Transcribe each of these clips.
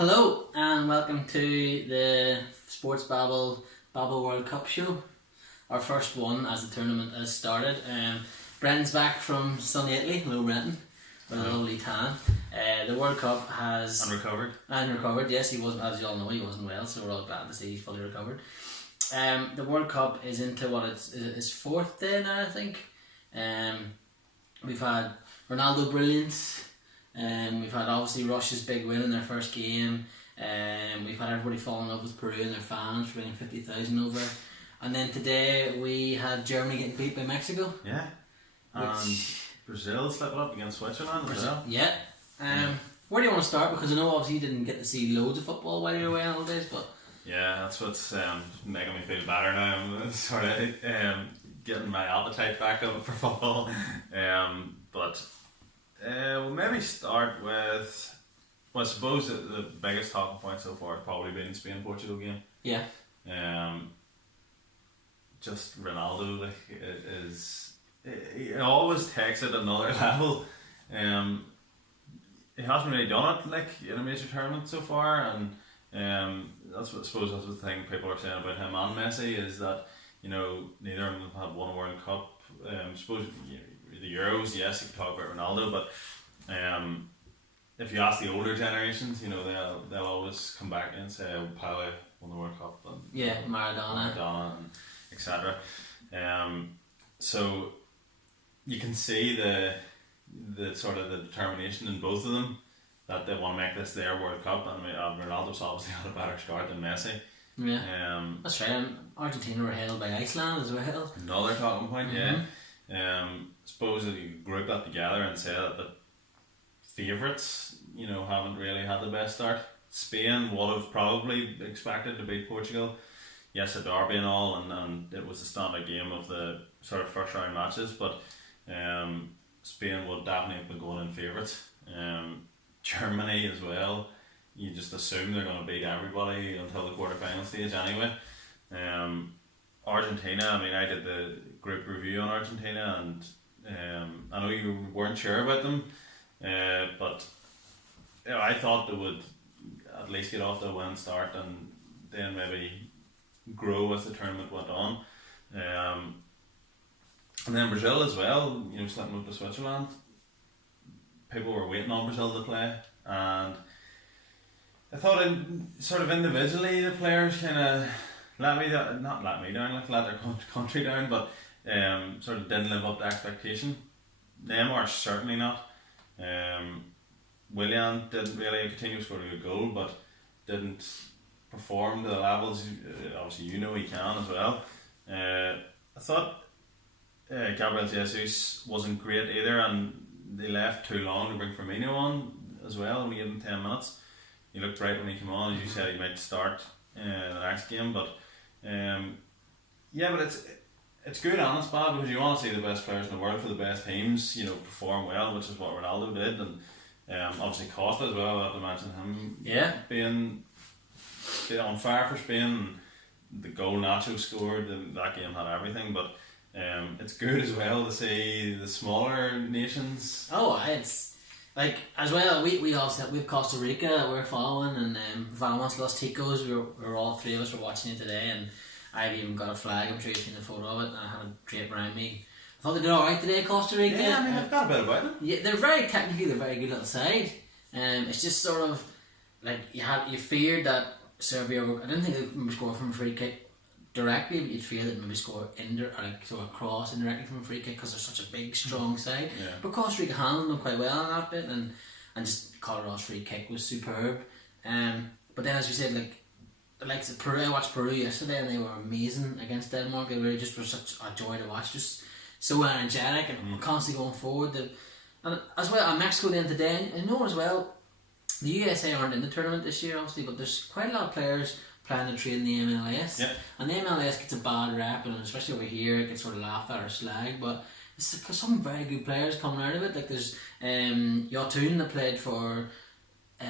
Hello and welcome to the Sports Babble World Cup show. Our first one as the tournament has started. Brent's back from sunny Italy. Hello, Brenton. With a lovely tan. The World Cup has unrecovered. Yes, he wasn't, as you all know, he wasn't well, so we're all glad to see he's fully recovered. The World Cup is into its fourth day now, I think. We've had Ronaldo brilliance. We've had obviously Russia's big win in their first game. We've had everybody fall in love with Peru and their fans, bringing 50,000 over. And then today we had Germany getting beat by Mexico. Yeah. And Brazil slipping up against Switzerland as well. Yeah. Where do you want to start? Because I know obviously you didn't get to see loads of football while you were away on holidays, but yeah, that's what's making me feel better now. I'm sort of getting my appetite back up for football. But we'll maybe start with, well, I suppose the biggest talking point so far has probably been Spain-Portugal game. Yeah. Just Ronaldo, he always takes it another level. He hasn't really done it in a major tournament so far, and that's what the thing people are saying about him and Messi is that neither of them have won a World Cup. I suppose the Euros, yes, you can talk about Ronaldo, but if you ask the older generations, they'll always come back and say Pele won the World Cup and Maradona and etc. So you can see the sort of the determination in both of them that they want to make this their World Cup, and Ronaldo's obviously had a better start than Messi. Yeah, that's right. Argentina were held by Iceland as well. Another talking point, yeah. Suppose that you group that together and say that the favourites, haven't really had the best start. Spain would have probably expected to beat Portugal. Yes, a derby and all, and it was a standard game of the sort of first round matches, but Spain would definitely have been going in favourites. Germany as well, you just assume they're going to beat everybody until the quarter-final stage anyway. Argentina, I did the group review on Argentina, and I know you weren't sure about them, but I thought they would at least get off to a winning start and then maybe grow as the tournament went on. And then Brazil as well, slipping up to Switzerland. People were waiting on Brazil to play, and I thought sort of individually the players kind of let their country down, but sort of didn't live up to expectation. Neymar certainly not. Willian didn't really continue to score a good goal, but didn't perform to the levels. Obviously, he can as well. I thought Gabriel Jesus wasn't great either, and they left too long to bring Firmino on as well. Only gave him 10 minutes. He looked right when he came on. As you said, he might start the next game, but but it's good and it's bad because you want to see the best players in the world for the best teams, perform well, which is what Ronaldo did, and obviously Costa as well. I have to mention him. Yeah, being on fire for Spain. The goal Nacho scored, that game had everything, but it's good as well to see the smaller nations. Oh, it's like as well. We have Costa Rica we're following, and Vamos Los Ticos. We're all three of us were watching it today, and I've even got a flag. I'm sure you've seen the photo of it, and I had a drape around me. I thought they did alright today, Costa Rica. Yeah, they've got a bit about them. Yeah, they're very good little side. It's just sort of like you feared that Serbia. I didn't think they would score from a free kick directly, but you'd fear that maybe score cross indirectly from a free kick because they're such a big, strong side. Yeah. But Costa Rica handled them quite well on that bit, and just Colorado's free kick was superb. But then, as we said, like Peru, I watched Peru yesterday, and they were amazing against Denmark. They really just were such a joy to watch, just so energetic and constantly going forward. And as well, Mexico then today, and as well, the USA aren't in the tournament this year, obviously, but there's quite a lot of players planning to trade in the MLS. Yeah. And the MLS gets a bad rep, and especially over here, it gets sort of laughed at or slag, but there's some very good players coming out of it. Like there's Yotun that played for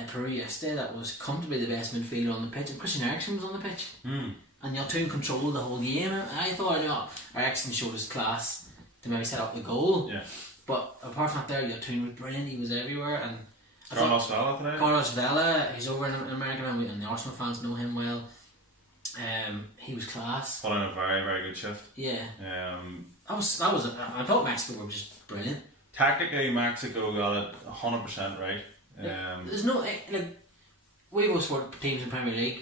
Peru yesterday, that was comfortably the best midfielder on the pitch, and Christian Eriksen was on the pitch. And Yotun controlled the whole game. I thought Eriksen showed his class to maybe set up the goal. Yeah. But apart from that, Yotun was brilliant. He was everywhere, and Carlos Vela today. Carlos Vela, he's over in America now, and the Arsenal fans know him well. He was class. Put in a very, very good shift. Yeah. I thought Mexico were just brilliant. Tactically, Mexico got it 100% right. There's no we both support teams in Premier League,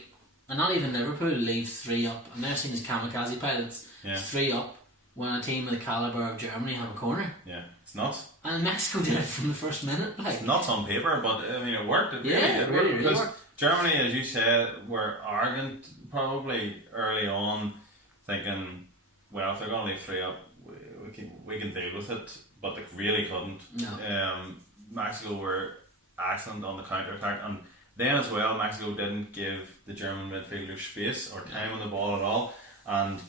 and not even Liverpool leave 3 up. I've never seen these kamikaze pilots 3 up when a team of the calibre of Germany have a corner. Yeah, it's nuts. And Mexico did it from the first minute. It's nuts on paper, but I mean it worked. It really because worked. Germany, as you said, were arrogant probably early on, thinking, well, if they're going to leave 3 up, we can deal with it, but they really couldn't. No. Mexico were excellent on the counter attack, and then as well, Mexico didn't give the German midfielders space or time on the ball at all, and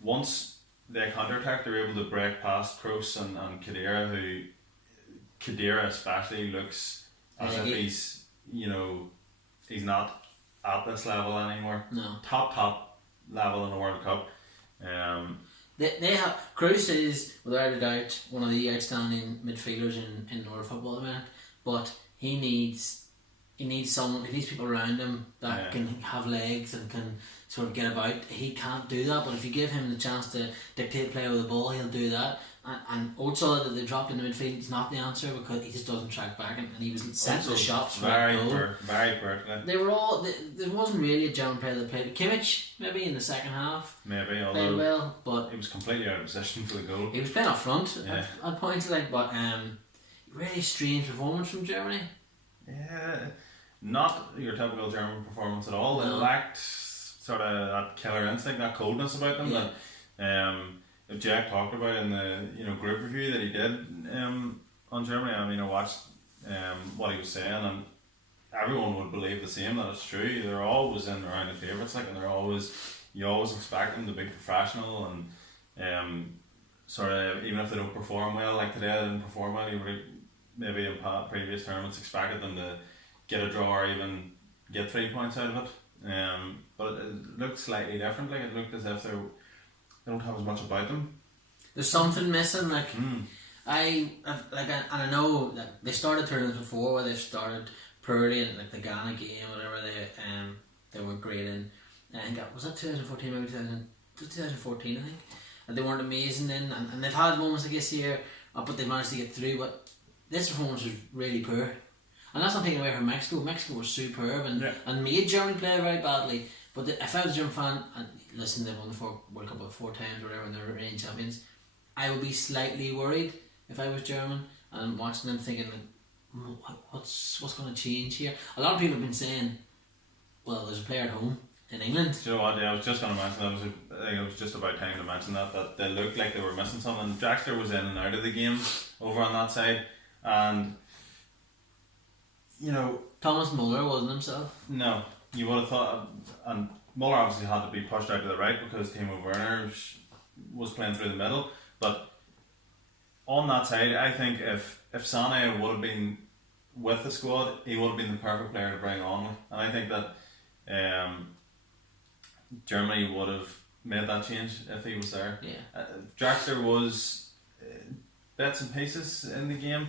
once they counter-attack, they were able to break past Kroos and Khedira, who Khedira especially looks as if he's, he's not at this level anymore. No. Top level in the World Cup. They have Kroos is without a doubt one of the outstanding midfielders in world football at the minute, but he needs people around him that can have legs and can sort of get about. He can't do that, but if you give him the chance to dictate play with the ball, he'll do that. And Ochoa that they dropped in the midfield is not the answer because he just doesn't track back, and he was sent the shots for very a goal. Very pertinent. They were all. There wasn't really a German player that played. Kimmich maybe in the second half. Maybe, although played well, but he was completely out of position for the goal. He was playing up front at points, but really strange performance from Germany. Yeah, not your typical German performance at all. No. They lacked sort of that killer instinct, that coldness about them that Jack talked about in the group review that he did on Germany. I mean, I watched what he was saying, and everyone would believe the same, that it's true. They're always in around the favourites, and you always expect them to be professional, and sort of even if they don't perform well, like today they didn't perform well, you would maybe in previous tournaments expected them to get a draw or even get 3 points out of it. But it looked slightly different. Like it looked as if they don't have as much about them. There's something missing. I know that they started tournaments before where they started poorly, and like the Ghana game, whatever they were great in. I think was that 2014, maybe 2014, I think. And they weren't amazing then, and they've had moments I guess here, but they managed to get through. But this performance was really poor. And that's not taking away from Mexico. Mexico was superb and made Germany play very badly. But if I was a German fan, and listen, they won the World Cup about 4 times or whatever, and they're reigning champions, I would be slightly worried if I was German and watching them thinking, what's going to change here? A lot of people have been saying, well, there's a player at home in England. Do you know what? Yeah, I was just going to mention that. I think it was just about time to mention that they looked like they were missing something. Draxler was in and out of the game over on that side, and Thomas Muller wasn't himself. No, you would have thought, and Muller obviously had to be pushed out to the right because Timo Werner was playing through the middle. But on that side, I think if Sané would have been with the squad, he would have been the perfect player to bring on. And I think that Germany would have made that change if he was there. Yeah. Draxler was bits and pieces in the game,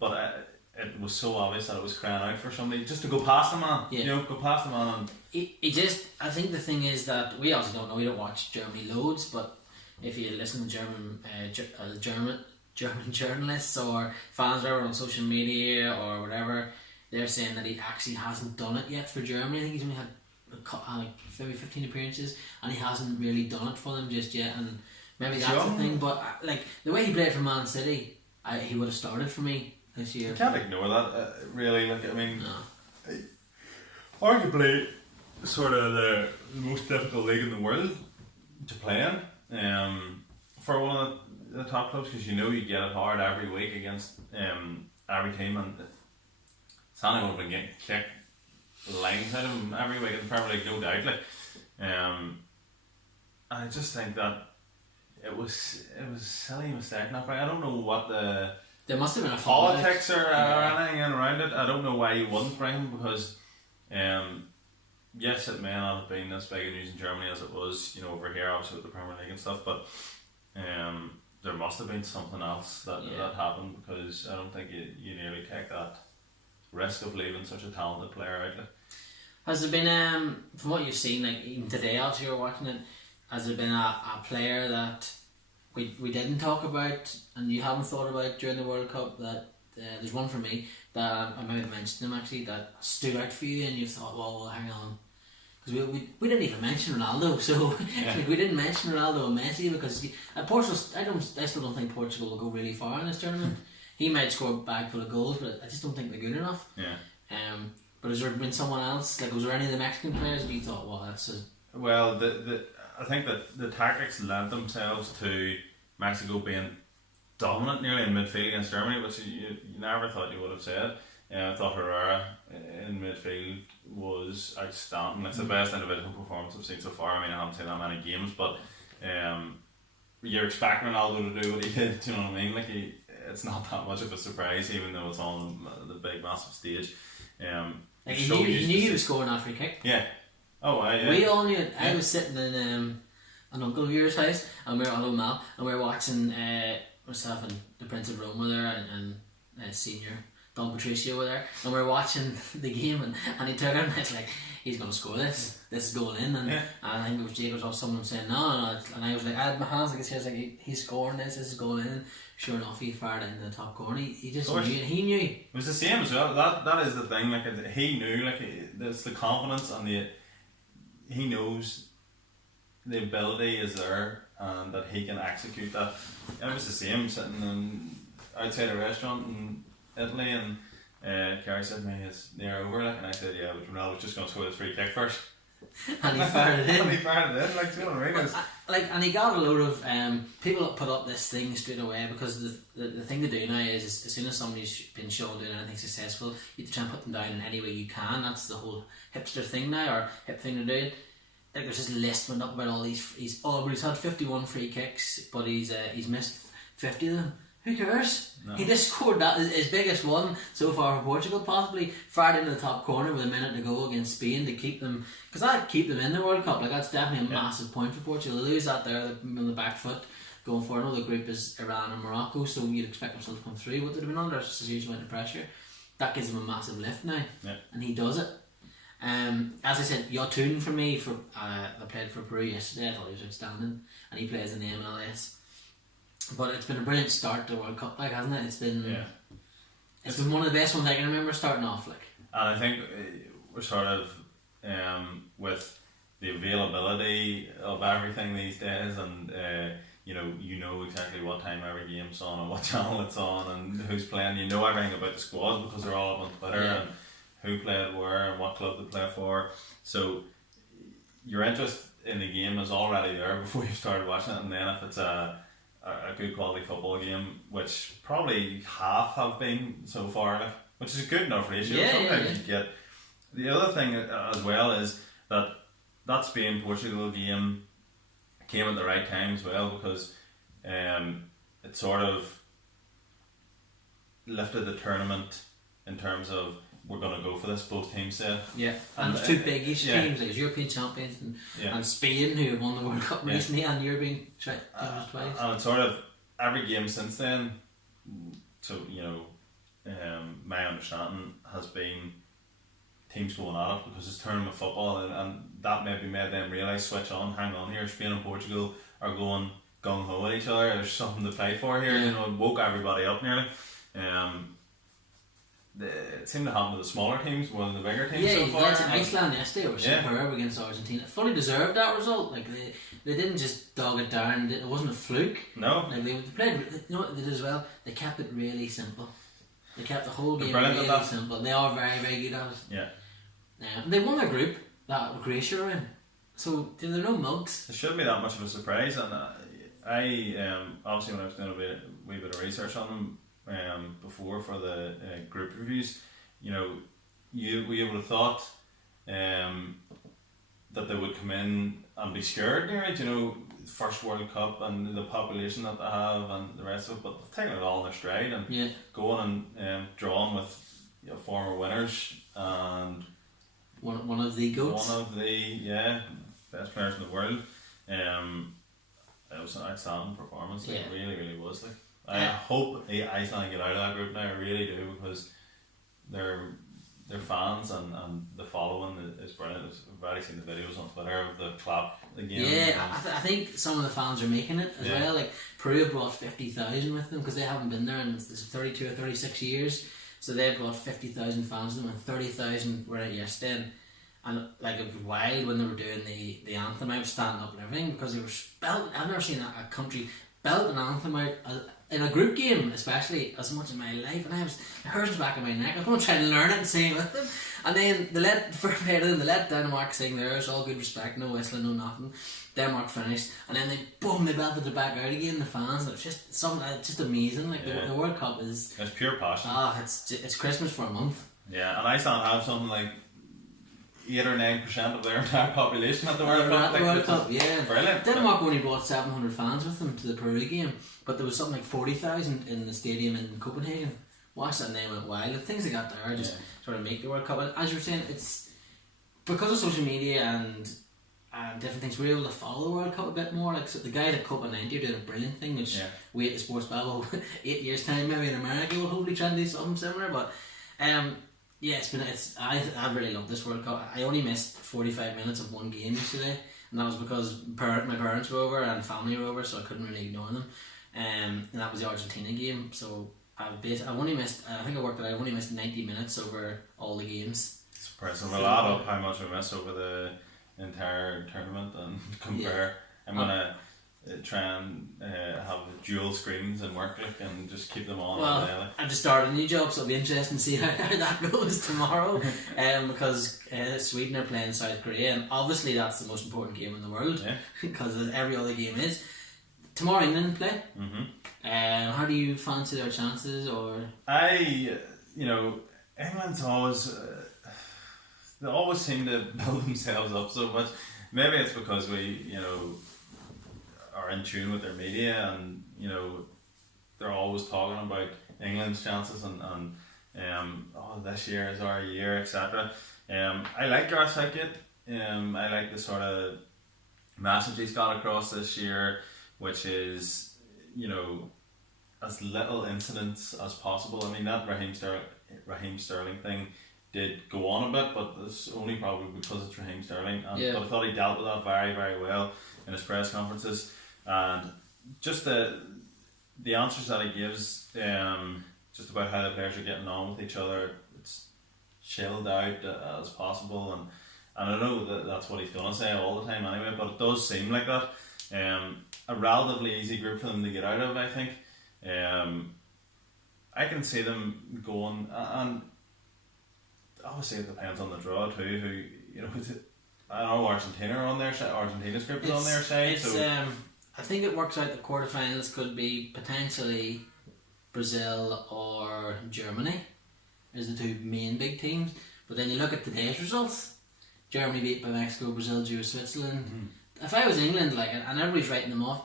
but it was so obvious that it was crying out for somebody just to go past the man. Yeah. Go past the man. And he just, I think the thing is that we also don't know. We don't watch Germany loads, but if you listen to German journalists or fans or on social media or whatever, they're saying that he actually hasn't done it yet for Germany. I think he's only had maybe 15 appearances, and he hasn't really done it for them just yet. And maybe that's the thing. But like the way he played for Man City, he would have started for me this year. You can't ignore that, really. Like, I mean, no. Arguably, sort of the most difficult league in the world to play in, for one of the top clubs, because you get it hard every week against every team, and Sané would have been getting kicked lines out of him every week in the Premier League, no doubt. I just think that it was a silly mistake. I don't know what there must have been a politics or anything in around it. I don't know why you wouldn't bring him, because yes, it may not have been as big a news in Germany as it was over here, obviously with the Premier League and stuff, but there must have been something else that happened, because I don't think you nearly take that risk of leaving such a talented player out. Has there been, from what you've seen, like even today after you're watching it, has there been a player that we didn't talk about and you haven't thought about during the World Cup, that there's one for me that I might have mentioned him actually, that stood out for you and you thought, well, hang on, because we didn't even mention Ronaldo, so like, we didn't mention Ronaldo and Messi because Portugal, I still don't think Portugal will go really far in this tournament. He might score a bag full of goals, but I just don't think they're good enough. But has there been someone else, like was there any of the Mexican players that you thought, well, well, I think that the tactics lent themselves to Mexico being dominant nearly in midfield against Germany, which you never thought you would have said. I thought Herrera in midfield was outstanding. It's the best individual performance I've seen so far. I mean, I haven't seen that many games, but you're expecting Ronaldo to do what he did. Do you know what I mean? Like it's not that much of a surprise, even though it's on the big massive stage. Like he knew he was scoring that free kick. Yeah. Oh, yeah. We all knew it. I was sitting in an uncle of yours house, and we were watching myself and the Prince of Rome were there, and senior Don Patricio were there, and we were watching the game, and he took it, and it's like, he's going to score this is going in, and I think it was Jacobs or someone saying no, and I was like, I had my hands like his head, like he's scoring this is going in. Sure enough, he fired it into the top corner. He just knew it. He knew. It was the same as well. That is the thing. Like he knew. Like it's the confidence and he knows the ability is there and that he can execute that. It was the same sitting outside a restaurant in Italy, and Carrie said to me, "It's near over." Like, and I said, "Yeah, but Ronaldo was just going to score this free kick first." And he fired it in. And he fired it in, like, you know what I mean? And he got a load of people that put up this thing straight away, because the thing to do now is as soon as somebody's been shown doing anything successful, you have to try and put them down in any way you can. That's the whole hipster thing now, or hip thing to do. Like there's this list went up about all these. But he's had 51 free kicks, but he's missed 50 of them. Who cares? No. He just scored that, his biggest one so far for Portugal, possibly fired into the top corner with a minute to go against Spain to keep them, because that'd keep them in the World Cup. Like that's definitely a massive point for Portugal. They lose that there on the back foot going forward. Another group is Iran and Morocco, so you'd expect themselves to come through. What they've been under is a huge amount of pressure. That gives them a massive lift now, and he does it. As I said, Yotun for me, I played for Peru yesterday. I thought he was outstanding, and he plays in the MLS. But it's been a brilliant start to the World Cup, like, hasn't it? It's been one of the best ones I can remember starting off, like. And I think we're sort of with the availability of everything these days, and you know exactly what time every game's on and what channel it's on and who's playing. You know everything about the squad because they're all up on Twitter and who played where and what club they play for. So your interest in the game is already there before you started watching it, and then if it's a good quality football game, which probably half have been so far, like, which is a good enough ratio. Sometimes you get. The other thing as well is that Spain-Portugal game came at the right time as well, because it sort of lifted the tournament in terms of we're going to go for this, both teams said. Yeah, and there's two biggish teams, like European champions and Spain, who have won the World Cup recently, and European champions twice. And it's sort of every game since then, so my understanding has been teams going at it because it's tournament football, and that maybe made them realise, switch on, hang on here, Spain and Portugal are going gung-ho at each other, there's something to fight for here, it woke everybody up nearly. It seemed to happen to the smaller teams more than the bigger teams so far. Yeah, Iceland yesterday were superb against Argentina. Fully deserved that result. Like they didn't just dog it down. It wasn't a fluke. No. Like they played. You know what they did as well? They kept it really simple. They kept the whole game really simple. They are very, very good at it. Yeah. They won their group that Croatia were in. So there are no mugs. It shouldn't be that much of a surprise. And I obviously when I was doing a wee bit of research on them before for the group reviews, we would have thought that they would come in and be scared nearly, first World Cup and the population that they have and the rest of it, but they've taken it all in their stride and going and drawing with former winners and one of the GOATs, one of the best players in the world. it was an outstanding performance. Like, Yeah. it really, really was. Like, I hope Iceland get out of that group now. I really do, because their fans and the following is brilliant. I've already seen the videos on Twitter of the clap again. Yeah, I think some of the fans are making it as well. Like Peru brought 50,000 with them because they haven't been there in 32 or 36 years. So they brought 50,000 fans with them, and 30,000 were at yesterday. And like, it was wild when they were doing the anthem. I was standing up and everything because they were belting. I've never seen a country belt an anthem out in a group game, especially, as much in my life. And my hair was back in my neck. I was going to try to learn it and sing it with them. And then they let Denmark sing theirs, all good respect, no whistling, no nothing. Denmark finished, and then they belted it back out again. The fans, it was just amazing. Like the World Cup it's pure passion. It's Christmas for a month. Yeah, and Iceland have something like 8 or 9% of their entire population at the World Cup. The World Cup, yeah. Brilliant. Denmark only brought 700 fans with them to the Peru game, but there was something like 40,000 in the stadium in Copenhagen. Watched that and they went wild. The things they got there just sort of make the World Cup. And as you were saying, it's because of social media and different things, we're able to follow the World Cup a bit more. Like, so the guys at Copa 90 are doing a brilliant thing, which we at the Sports Babble 8 years time maybe in America will hopefully try and do something similar. But I really love this World Cup. I only missed 45 minutes of one game yesterday, and that was because my parents were over and family were over, so I couldn't really ignore them. And that was the Argentina game. So I've only missed. I think I worked it out. I've only missed 90 minutes over all the games. It's impressive. We'll add up how much we missed over the entire tournament and compare. I'm gonna try and have dual screens and work and just keep them on. Well, I've just started a new job, so it'll be interesting to see how that goes tomorrow. Because Sweden are playing South Korea, and obviously that's the most important game in the world, because every other game is. Tomorrow England play. How do you fancy their chances? Or England's always they always seem to build themselves up so much. Maybe it's because we are in tune with their media, and they're always talking about England's chances and this year is our year, etc. I like Gareth Southgate. I like the sort of message he's got across this year, which is as little incidents as possible. I mean, that Raheem Sterling thing did go on a bit, but it's only probably because it's Raheem Sterling. But I thought he dealt with that very, very well in his press conferences, and just the answers that he gives, just about how the players are getting on with each other. It's chilled out as possible, and I know that's what he's gonna say all the time anyway. But it does seem like that. A relatively easy group for them to get out of, I think. I can see them going, and obviously it depends on the draw too. I know Argentina are on their side. Argentina's group is on their side. I think it works out. The quarterfinals could be potentially Brazil or Germany as the two main big teams. But then you look at today's results: Germany beat by Mexico, Brazil drew with Switzerland. If I was England, and everybody's writing them off,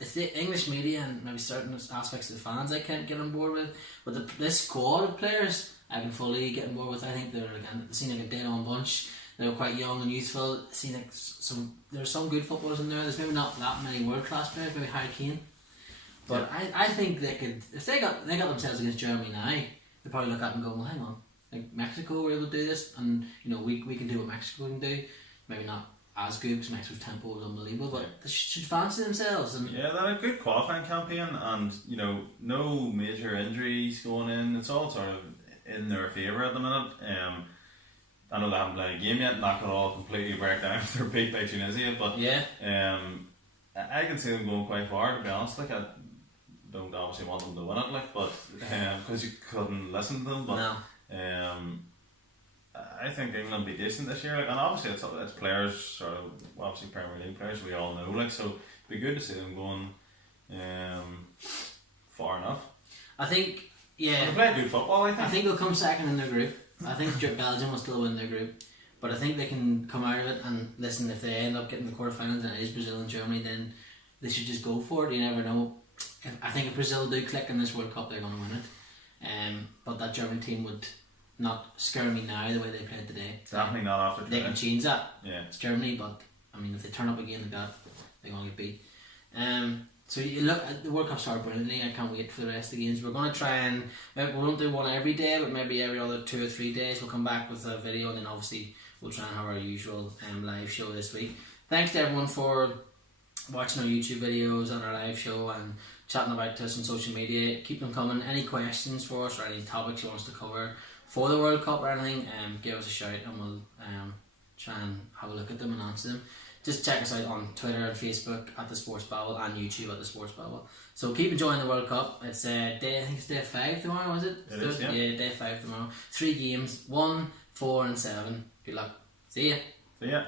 it's the English media and maybe certain aspects of the fans I can't get on board with. But this squad of players, I can fully get on board with. I think they seem like a dead-on bunch. They were quite young and youthful. Seem like there's some good footballers in there. There's maybe not that many world-class players, maybe Harry Kane. But I think they could, if they got themselves against Germany now, they'd probably look at them and go, well, hang on, like Mexico were able to do this, and we can do what Mexico can do. Maybe not as good because Mexico's tempo was unbelievable, but they should fancy themselves. And they had a good qualifying campaign, and no major injuries going in. It's all sort of in their favour at the minute. I know they haven't played a game yet, not going to all completely break down if they're beat by Tunisia, but I can see them going quite far, to be honest. Like, I don't obviously want them to win it, but because you couldn't listen to them, but no. I think England will be decent this year, and obviously it's players, sort of, obviously Premier League players, we all know, so it'd be good to see them going far enough. I think, they play good football, I think. They'll come second in their group. I think Belgium will still win their group, but I think they can come out of it, and listen, if they end up getting the quarterfinals and it is Brazil and Germany, then they should just go for it. You never know. I think if Brazil do click in this World Cup, they're going to win it. But that German team would not scare me now the way they played today. Definitely not after today. They can change that. Yeah. It's Germany, but I mean, if they turn up again like that, they're going to get beat. So you look at the World Cup started brilliantly. I can't wait for the rest of the games. We're going to try and we won't do one every day, but maybe every other 2 or 3 days we'll come back with a video, and then obviously we'll try and have our usual live show this week. Thanks to everyone for watching our YouTube videos and our live show and chatting about to us on social media. Keep them coming. Any questions for us or any topics you want us to cover for the World Cup or anything, give us a shout and we'll try and have a look at them and answer them. Just check us out on Twitter and Facebook at The Sports Babble and YouTube at The Sports Babble. So keep enjoying the World Cup. It's I think it's day 5 tomorrow, is it? It is, yeah. Yeah, day 5 tomorrow. 3 games, 1, 4 and 7. Good luck. See ya. See ya.